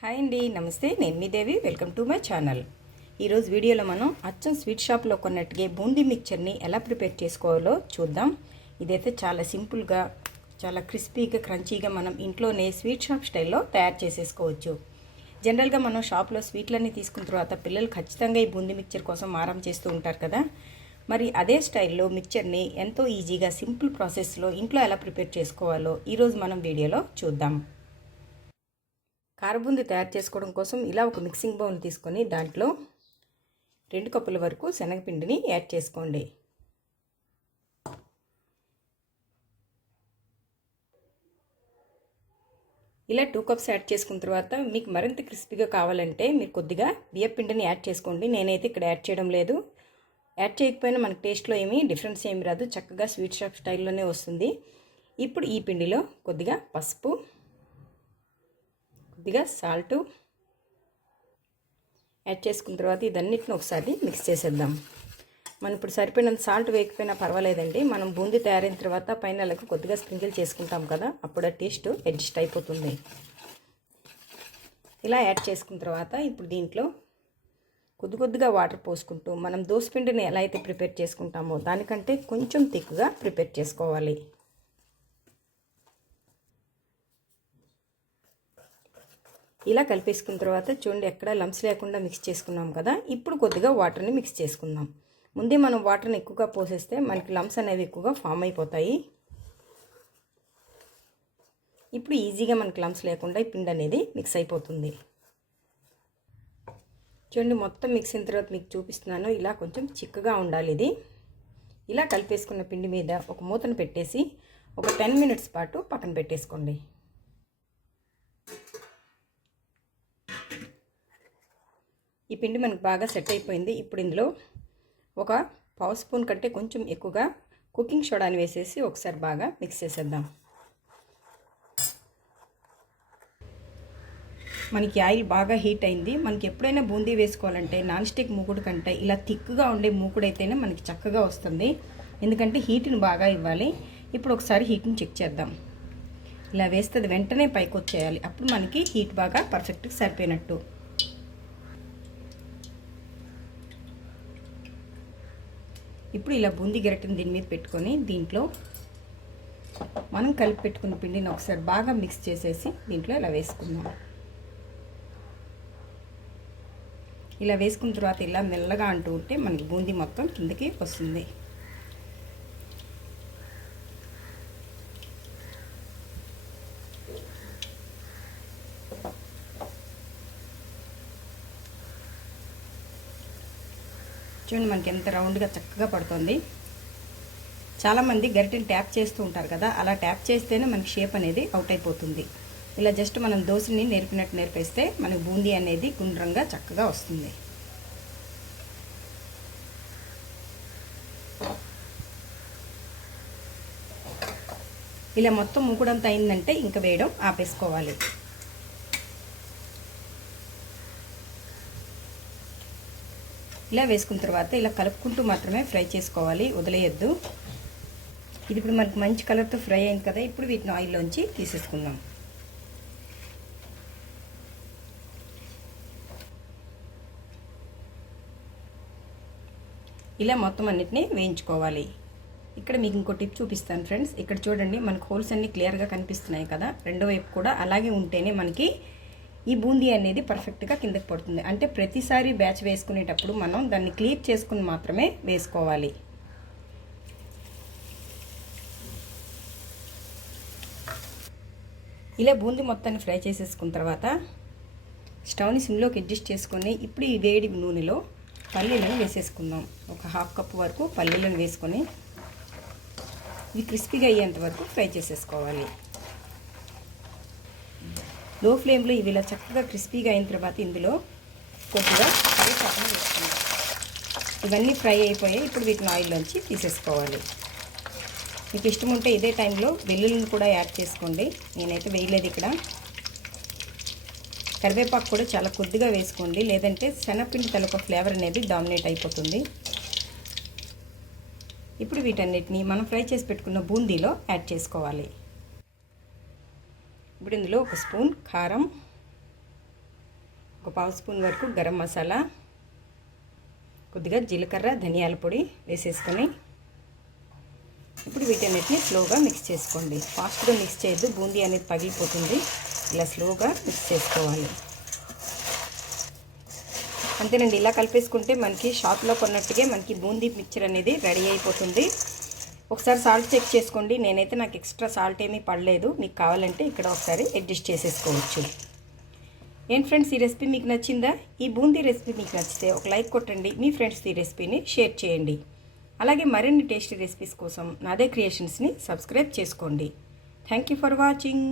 Hi అండి, నమస్తే. నేను మీ Devi. Welcome to my channel. ఈరోజు వీడియోలో మనం అచ్చం స్వీట్ షాప్లో కొన్నట్టుగా బూందీ మిక్చర్ని ఎలా ప్రిపేర్ చేసుకోవాలో చూద్దాం. ఇదైతే చాలా సింపుల్గా, చాలా క్రిస్పీగా, క్రంచీగా మనం ఇంట్లోనే స్వీట్ షాప్ స్టైల్లో తయారు చేసేసుకోవచ్చు. జనరల్గా మనం షాప్లో స్వీట్లన్నీ తీసుకున్న తర్వాత పిల్లలు ఖచ్చితంగా ఈ బూందీ మిక్చర్ కోసం మారం చేస్తూ ఉంటారు కదా. మరి అదే స్టైల్లో మిక్చర్ని ఎంతో ఈజీగా, సింపుల్ ప్రాసెస్లో ఇంట్లో ఎలా ప్రిపేర్ చేసుకోవాలో ఈరోజు మనం వీడియోలో చూద్దాం. కారబూందీ తయారు చేసుకోవడం కోసం ఇలా ఒక మిక్సింగ్ బౌల్ తీసుకొని దాంట్లో 2 కప్పుల వరకు శనగపిండిని యాడ్ చేసుకోండి. ఇలా 2 కప్స్ యాడ్ చేసుకున్న తర్వాత మీకు మరింత క్రిస్పీగా కావాలంటే మీరు కొద్దిగా బియ్యపిండిని యాడ్ చేసుకోండి. నేనైతే ఇక్కడ యాడ్ చేయడం లేదు. యాడ్ చేయకపోయినా మనకి టేస్ట్లో ఏమీ డిఫరెన్స్ ఏమి రాదు, చక్కగా స్వీట్ షాప్ స్టైల్లోనే వస్తుంది. ఇప్పుడు ఈ పిండిలో కొద్దిగా పసుపు, కొద్దిగా సాల్ట్ యాడ్ చేసుకున్న తర్వాత ఇదన్నిటిని ఒకసారి మిక్స్ చేసేద్దాం. మనం ఇప్పుడు సరిపోయినంత సాల్ట్ వేయకపోయినా పర్వాలేదండి. మనం బూందీ తయారైన తర్వాత పైన అలాగే కొద్దిగా స్ప్రింకిల్ చేసుకుంటాం కదా, అప్పుడు ఆ టేస్ట్ అడ్జస్ట్ అయిపోతుంది. ఇలా యాడ్ చేసుకున్న తర్వాత ఇప్పుడు దీంట్లో కొద్దిగా వాటర్ పోసుకుంటూ మనం దోసపిండిని ఎలా అయితే ప్రిపేర్ చేసుకుంటామో దానికంటే కొంచెం థిక్గా ప్రిపేర్ చేసుకోవాలి. ఇలా కలిపేసుకున్న తర్వాత చూడండి, ఎక్కడ లంప్స్ లేకుండా మిక్స్ చేసుకున్నాం కదా. ఇప్పుడు కొద్దిగా వాటర్ని మిక్స్ చేసుకుందాం. ముందే మనం వాటర్ని ఎక్కువగా పోసేస్తే మనకి లంప్స్ అనేవి ఎక్కువగా ఫామ్ అయిపోతాయి. ఇప్పుడు ఈజీగా మనకి లంప్స్ లేకుండా ఈ పిండి అనేది మిక్స్ అయిపోతుంది. చూడండి, మొత్తం మిక్స్ అయిన తర్వాత మీకు చూపిస్తున్నాను. ఇలా కొంచెం చిక్కగా ఉండాలి ఇది. ఇలా కలిపేసుకున్న పిండి మీద ఒక మూతను పెట్టేసి ఒక 10 మినిట్స్ పాటు పక్కన పెట్టేసుకోండి. ఈ పిండి మనకు బాగా సెట్ అయిపోయింది. ఇప్పుడు ఇందులో ఒక పావు స్పూన్ కంటే కొంచెం ఎక్కువగా కుకింగ్ సోడాని వేసేసి ఒకసారి బాగా మిక్స్ చేసేద్దాం. మనకి ఆయిల్ బాగా హీట్ అయింది. మనకి ఎప్పుడైనా బూందీ వేసుకోవాలంటే నాన్ స్టిక్ మూకుడు కంటే ఇలా థిక్గా ఉండే మూకుడు అయితేనే మనకి చక్కగా వస్తుంది. ఎందుకంటే హీట్ని బాగా ఇవ్వాలి. ఇప్పుడు ఒకసారి హీట్ని చెక్ చేద్దాం. ఇలా వేస్తే వెంటనే పైకి వచ్చేయాలి. అప్పుడు మనకి హీట్ బాగా పర్ఫెక్ట్గా సరిపోయినట్టు. ఇప్పుడు ఇలా బూందీ గరిటెని దీని మీద పెట్టుకొని దీంట్లో మనం కలిపి పెట్టుకున్న పిండిని ఒకసారి బాగా మిక్స్ చేసేసి దీంట్లో ఇలా వేసుకుందాం. ఇలా వేసుకున్న తర్వాత ఇలా మెల్లగా అంటూ ఉంటే మనకి బూందీ మొత్తం కిందకి వస్తుంది. చూడండి, మనకి ఎంత రౌండ్గా చక్కగా పడుతుంది. చాలామంది గరిటెని ట్యాప్ చేస్తూ ఉంటారు కదా, అలా ట్యాప్ చేస్తేనే మనకి షేప్ అనేది అవుట్ అయిపోతుంది. ఇలా జస్ట్ మనం దోశని నేర్పినట్టు నేర్పేస్తే మనకి బూందీ అనేది గుండ్రంగా చక్కగా వస్తుంది. ఇలా మొత్తం మూకుడంతా అయిందంటే ఇంకా వేయడం ఆపేసుకోవాలి. ఇలా వేసుకున్న తర్వాత ఇలా కలుపుకుంటూ మాత్రమే ఫ్రై చేసుకోవాలి, వదిలేయద్దు. ఇది ఇప్పుడు మనకి మంచి కలర్తో ఫ్రై అయింది కదా. ఇప్పుడు వీటిని ఆయిల్లోంచి తీసేసుకుందాం. ఇలా మొత్తం అన్నిటిని వేయించుకోవాలి. ఇక్కడ మీకు ఇంకో టిప్ చూపిస్తాను ఫ్రెండ్స్. ఇక్కడ చూడండి, మనకు హోల్స్ అన్నీ క్లియర్గా కనిపిస్తున్నాయి కదా. రెండో వైపు కూడా అలాగే ఉంటేనే మనకి ఈ బూందీ అనేది పర్ఫెక్ట్గా కిందకి పడుతుంది. అంటే ప్రతిసారి బ్యాచ్ వేసుకునేటప్పుడు మనం దాన్ని క్లియర్ చేసుకుని మాత్రమే వేసుకోవాలి. ఇలా బూందీ మొత్తాన్ని ఫ్రై చేసేసుకున్న తర్వాత స్టవ్ని సిమ్లోకి అడ్జస్ట్ చేసుకొని ఇప్పుడు ఈ వేడి నూనెలో పల్లీలను వేసేసుకుందాం. ఒక 1/2 కప్పు వరకు పల్లీలను వేసుకొని ఇవి క్రిస్పీగా అయ్యేంత వరకు ఫ్రై చేసేసుకోవాలి. లో ఫ్లేమ్లో ఇవి ఇలా చక్కగా క్రిస్పీగా అయిన తర్వాత ఇందులో కొద్దిగా కరివేపాకును వేసుకుందాం. ఇవన్నీ ఫ్రై అయిపోయాయి. ఇప్పుడు వీటిని ఆయిల్లోంచి తీసేసుకోవాలి. మీకు ఇష్టం ఉంటే ఇదే టైంలో వెల్లుల్లిని కూడా యాడ్ చేసుకోండి. నేనైతే వేయలేదు ఇక్కడ. కరివేపాకు కూడా చాలా కొద్దిగా వేసుకోండి, లేదంటే శనగపిండి తలక ఫ్లేవర్ అనేది డామినేట్ అయిపోతుంది. ఇప్పుడు వీటన్నిటిని మనం ఫ్రై చేసి పెట్టుకున్న బూందీలో యాడ్ చేసుకోవాలి. ఇప్పుడు ఇందులో 1 స్పూన్ కారం, ఒక పావు స్పూన్ వరకు గరం మసాలా, కొద్దిగా జీలకర్ర ధనియాల పొడి వేసేసుకొని ఇప్పుడు వీటన్నిటిని స్లోగా మిక్స్ చేసుకోండి. ఫాస్ట్గా మిక్స్ చేయొద్దు, బూందీ అనేది పగిలిపోతుంది. ఇలా స్లోగా మిక్స్ చేసుకోవాలి. అంతేనండి, ఇలా కలిపేసుకుంటే మనకి షాప్లో కొన్నట్టుగా మనకి బూందీ మిక్చర్ అనేది రెడీ అయిపోతుంది. ఒకసారి సాల్ట్ చెక్ చేసుకోండి. నేనైతే నాకు ఎక్స్ట్రా సాల్ట్ ఏమీ పడలేదు. మీకు కావాలంటే ఇక్కడ ఒకసారి అడ్జస్ట్ చేసేసుకోవచ్చు. ఏం ఫ్రెండ్స్, ఈ రెసిపీ మీకు నచ్చిందా? ఈ బూందీ రెసిపీ మీకు నచ్చితే ఒక లైక్ కొట్టండి. మీ ఫ్రెండ్స్ ఈ రెసిపీని షేర్ చేయండి. అలాగే మరిన్ని టేస్టీ రెసిపీస్ కోసం నాదే క్రియేషన్స్ని సబ్స్క్రైబ్ చేసుకోండి. Thank you for watching.